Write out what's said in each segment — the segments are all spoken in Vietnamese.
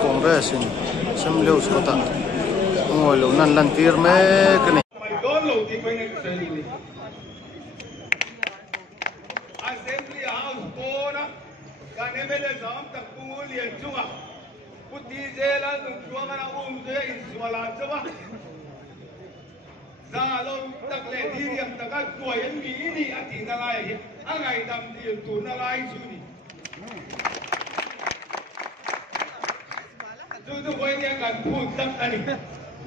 Congressin sem leus kawtah ngồi lohna lantir me kani Assembly House bona kan MLA-te tak Ngunlianchunga Lalnuntluanga'n umzui Aizawl Zalong tak lantir yang tak hnuaiah ini ati Nilaini angai dam dir tu Nilaini suni tu boy dia kan kutthlak ani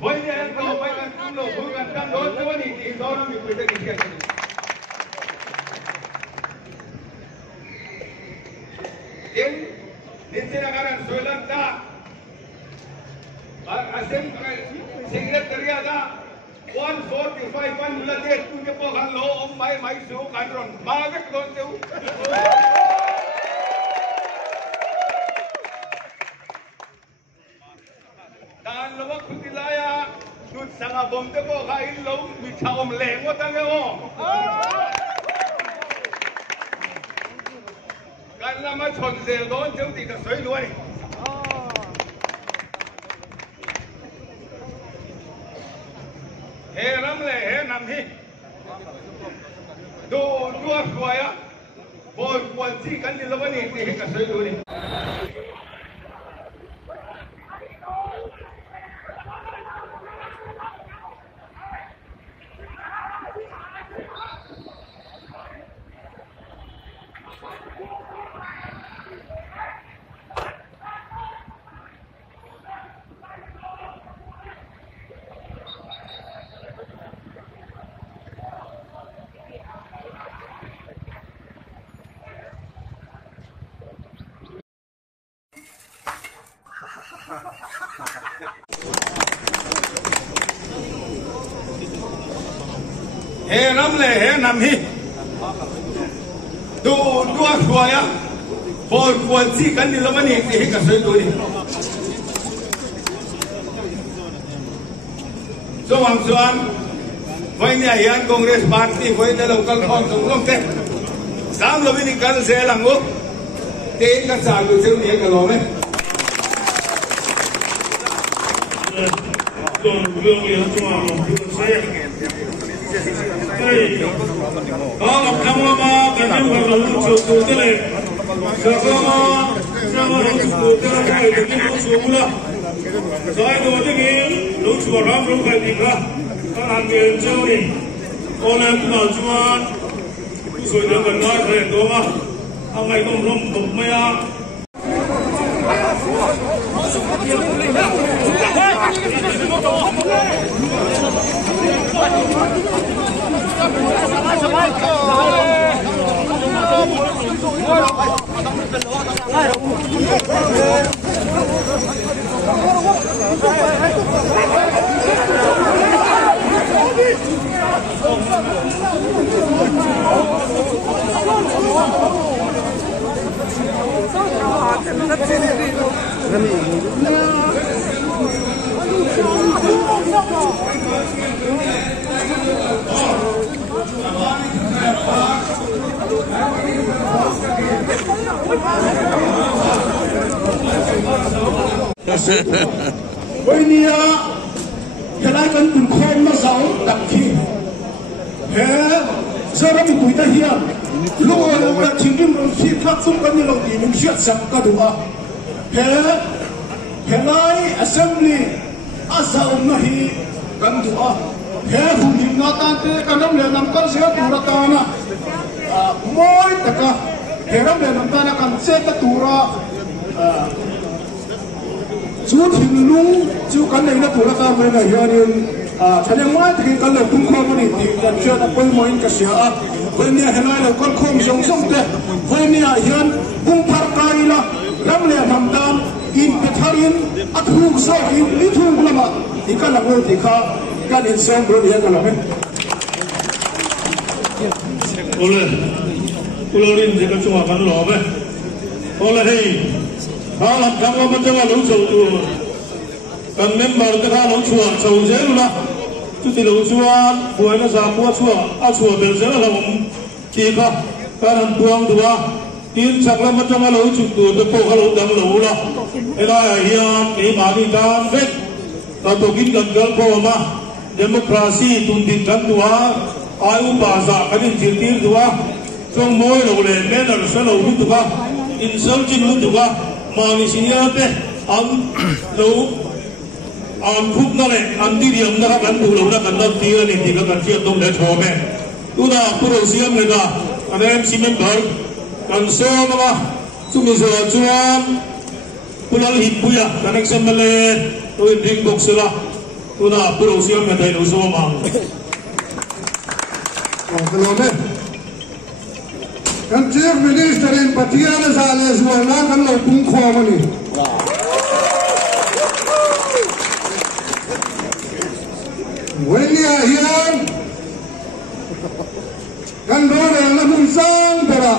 boy dia ko boy kan tulo bukan kan do tu ni Mizoram Legislative Assembly din sinagaran sulanta Assembly Secretariat 145 pan ladet punya po kan lo mai su kan ron magat don tu dan lo kutthlak tut sanga bom te ko kain lo mi chaom leng wa tang o kan lama chon zel don cheu ti ka soi luai he ram le he nam hi do hnuaiah bol kuan si kan ni lo ni ti ka soi luai he ram le he nam hi do hnuaiah bol kuan si kan ni lo ni ti ka soi luai so wang chuan vai ni hian Congress party vai ni local con song long te sam lo ni kal se lang o te ka sa lu se ni ka lo me có gặp thăm mà cái năm vào lũ chuột chuột thế này, giờ có mà sang vào lũ chuột thế này phải được những lũ chuột nữa, rồi đồ thế này lũ chuột lắm lũ phải đi ra, các anh em chơi đi, con em cũng bảo chuột, chuột được gần nói phải đồ mà, anh ấy cũng lông bụng mấy à. Bây giờ hiện nay cần cùng khom nó sáu đặc khi hè giờ nó bị quỷ ta hian lúc là chỉ im rồi khi thắc xung quanh như lòng thì mình siết sập cả đủ à hè ngay assembly Aizawl nó hi cần đủ à hè hùng hình ngã tan thế cả năm liền năm con sẽ tụ ra ta na mỗi tất cả hè năm liền năm ta na cần sẽ ta tụ ra chú thình lung chú cái này nó tụ ra ta về này hiện cho nên ngoài thì cái lời cũng không có gì thì cần chưa đã quay mọi cái gì à với nhà hiện nay là con không giống giống thế với nhà hiện cũng phát cái là năm liền năm tam in Petharin at hung so in lithung lama thì cái là người thì kha cái insong rồi hiện cái là mấy ole ulorin jika cuma kan lobe oleh hei halat kamu macam lalu jauh kan member kita lalu chuan jauh jauh lah tu di lalu chuan buat nasi buat chuan bersama lalu kita kan buang dua tin cakap macam lalu jauh tu kalau dah lalu lah elai hian ini mani dan vet atau kita kalau mah demokrasi tundin kan dua ayu bahasa kan jirtir dua trong môi đầu lệ nên là sẽ đầu lúc đó in sớm chín lúc đó mà mình xin nhớ thế ăn lâu ăn phút đó này ăn đi điểm đó các bạn lâu đó các bạn tiền thì các bạn chia đông để cho mẹ tôi đã tôi đầu tiên này là anh em xin member cần số mà chúng mình giờ chuan tôi đã hít bụi à anh em xem MLA tôi drink box là tôi đã tôi đầu tiên này thấy đầu số mà kan chief minister in Patiala Zales wala kan lo kung khoma ni wenia hian kan dore la mun sang pera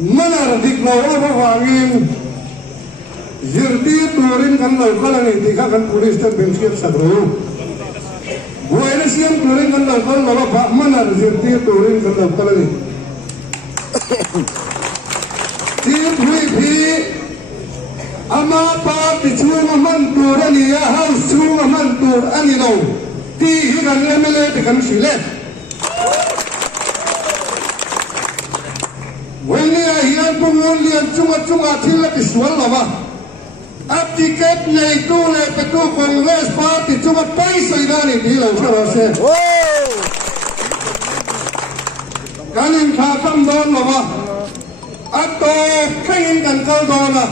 manar diklo avangin jirti turin kan lo kalani dikha kan police ta benchiat sagro buena siam turin kan lo kan lo ba manar jirti turin kan lo kalani Tim Hui ama pa chunga mantur ani ya house chunga mantur ani lo ti higan MLA-te kan sile wenia hian Ngunlianchunga thilak iswal lama ticket nei tu le petu Congress party chunga paisa idani di lo sarase kanin khakam don lama ato kengin kan kal dona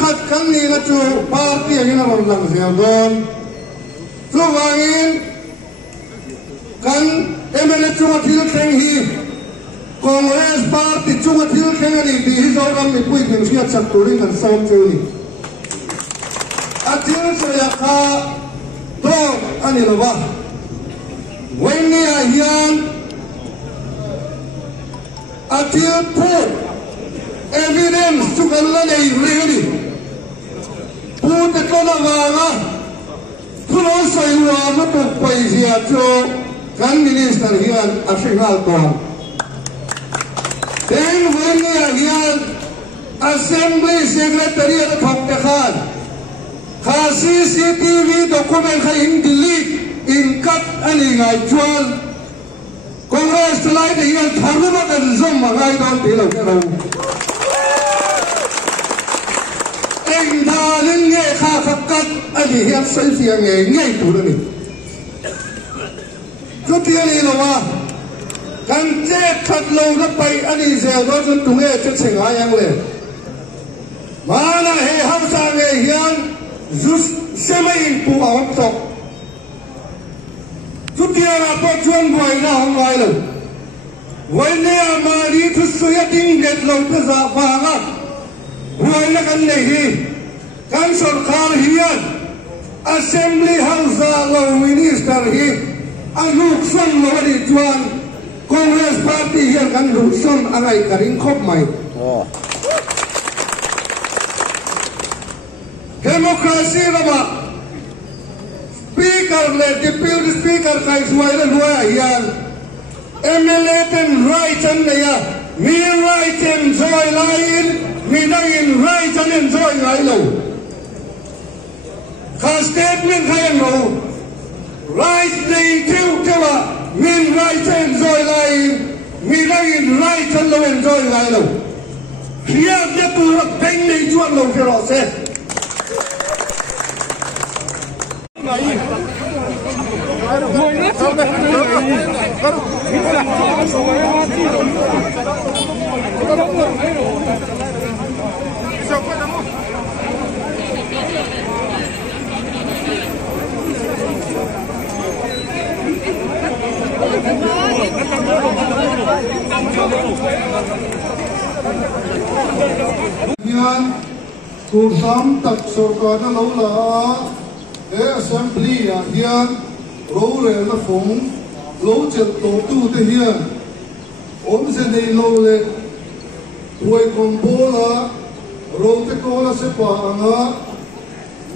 khat kan ni la chu party ani na ron lang sia don chu wangin kan MLA chunga thil kheng hi Congress party chunga thil kheng ani di hi zo ram ni pui bin sia chak turin kan som chu ni athil so ya kha to ani lo ba wenia hian athil put evidence to kan la nei really put ko na wanga kulo sai wa ma to pai sia cho kan minister hian a final to then wenia hian assembly secretary at thok te khan kha CCTV document kha in delete in cut ani ngai chuan Congress lai de hian tharuma kan zom ma ngai don ti lo ke lo eng tha ling nge kha kat ani hian sai fia nge tu ni chu ti ani lo wa kan che khat lo na pai ani zel do chu tu nge che chenga yang le mana he ham sa nge hian zus semai pu awak tok tu tiara po chuan boy na hong lai lo wai ne ma ri thu suya ding get lo pe za fa nga wai na kan nei hi kan sarkar hian assembly house lo minister hi anuk son lo ri chuan Congress party hian kan lu son angai karing khop mai democracy rama Speaker le deputy speaker kai suai le hnuaiah hian MLA-te right an ne ya mi right enjoy lain mi nangin right an enjoy ngai lo kha statement khai lo right nei tiu tewa min right enjoy lain mi nangin right an lo enjoy ngai lo hian ne tu ra beng nei chuan lo ke ro se hian tur sam tak sarkar na lo la assembly hian ro re na phong lỗ chật tổ tu thế hian sẽ này lâu lên tuổi còn bố là rồi thế cô là sẽ bảo ngã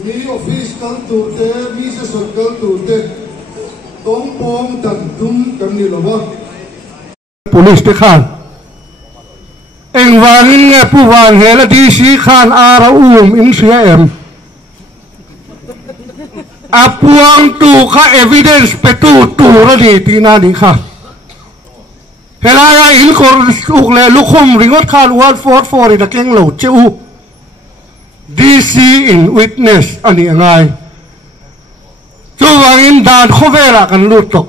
mi office cần tu thế mi sẽ xuất cần tu thế tông bom tận tung cần đi đâu police te khan avangin nghe pu van he la DC khan ara in CM apuang tu kha evidence pe tu ra ni tina ni kha helaya in kor ukle lukhum ringot khan 144 ina keng lo cheu DC in witness ani angai chu wangin dan khovela kan lutok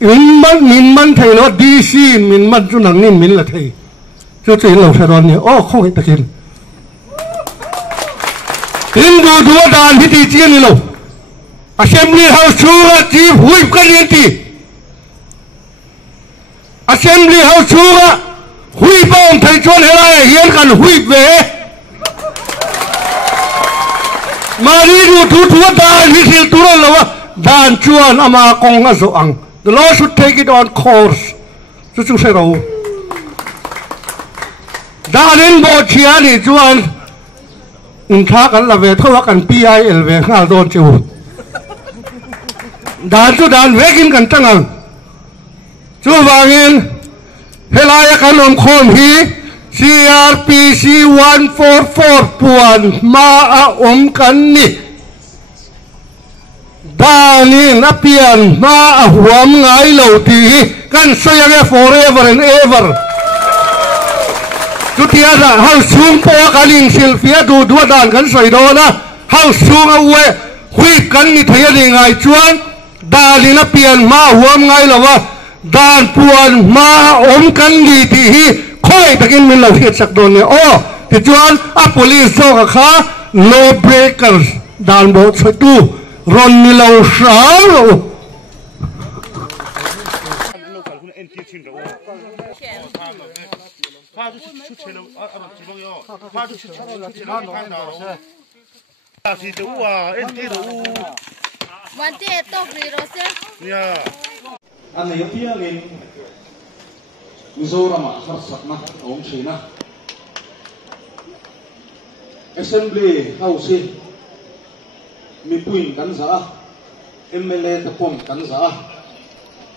min man thầy nó DC min man chu nang nin min là thầy chu chỉ lâu sai đòn nhỉ không phải takin in du dan hi ti chiên ni lo Assembly House chunga chief whip kan yin ti Assembly House chunga whip ông thầy chuan helai hian kan whip về mà đi du dan hi sil tu lo dan chuan ama kong a zo ang. The law should take it on course. Chú sẽ đâu? Đã đến bộ chia thì chuan, khác anh là về thâu anh PIL về ngã đồn chịu. Đàn về kinh cần tăng ang. Chú avangin, helaya kanom khom hi CRPC 144 puan muanawm kan ni. Danin apian ma huam ngai lo ti kan soyang forever and ever tu tia da hal sung po kaling silfia du dan kan soi do na hal sung awe hui kan ni thaya ni ngai chuan danin apian ma huam ngai lo wa dan puan ma om kan ni ti hi khoi takin min lo hiat sak don ne ti chuan a police zo kha law breakers dan bo choi tu ron ni lâu sáng rồi. Anh ấy phía lên Mizoram Legislative Assembly House mi puin kan za MLA-te pom kan za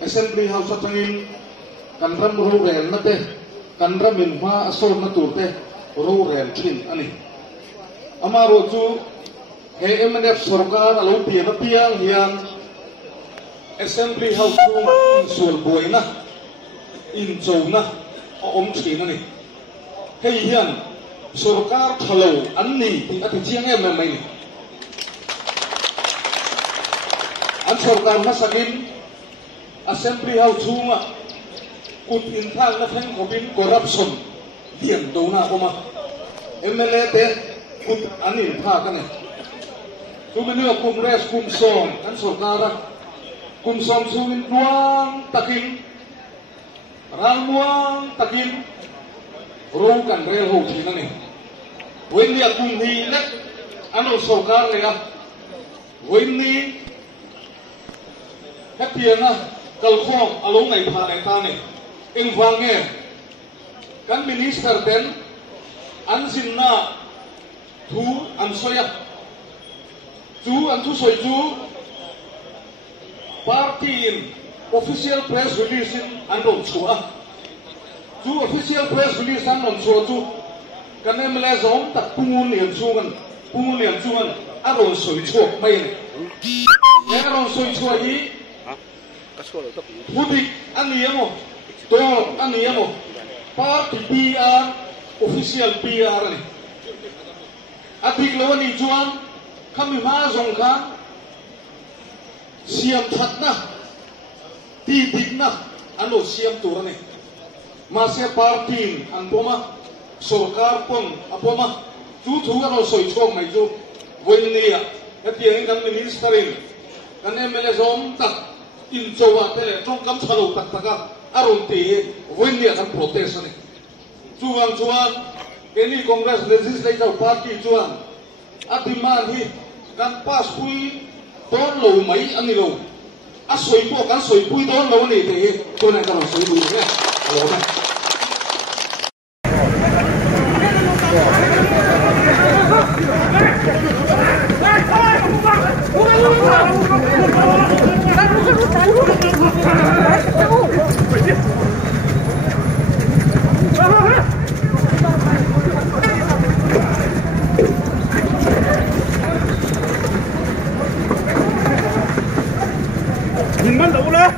Assembly House atangin kan ram ro rel na te kan ram in ma asol na tur te ro rel thin ani amaro chu he MNF sarkar alo pia na piang hian Assembly House chu in sol boina in chona om thin ani he hian sarkar thalo an ni ti ati chiang em mai ni an sarkar masakin Assembly House chunga kut in thang na thang khobin corruption dian do na koma MLA-te kut anin tha kan tumani Congress kum som an sarkara kum som suin luang takin ralmuang takin ro kan rel ho thina ni wen ya kum hi lek ano sarkar le wen ni happy-na kalkhom alo ngai pha ngai ta ne engwange kan minister ten an sinna thu an soya chu an thu soi chu party in official press release in an ron chua chu official press release an ron chua chu kan MLA zong tak pungun lian chuan a ron soi chok mai ne a ron soi chua hi Pudik aniamo, to aniamo, party PR, official PR ni. Atik lawan ni chuan, kami mazong ka, siam that na, titik na, ano siam tura ni. Masya party ang poma, sarkar pon apoma, tutu ano soy chong may jo, wen niya, at yang kan ministerin, kan MLA zom tak. In Jawa te trong kam chalo tak taka aron te wen ni kan protest ni chuan any Congress legislative party chuan a demand hi kan pass pui ton lo mai ani lo a soi po kan soi pui ton lo ni te to na kan soi pui ne lo na Nhìn đâu đó.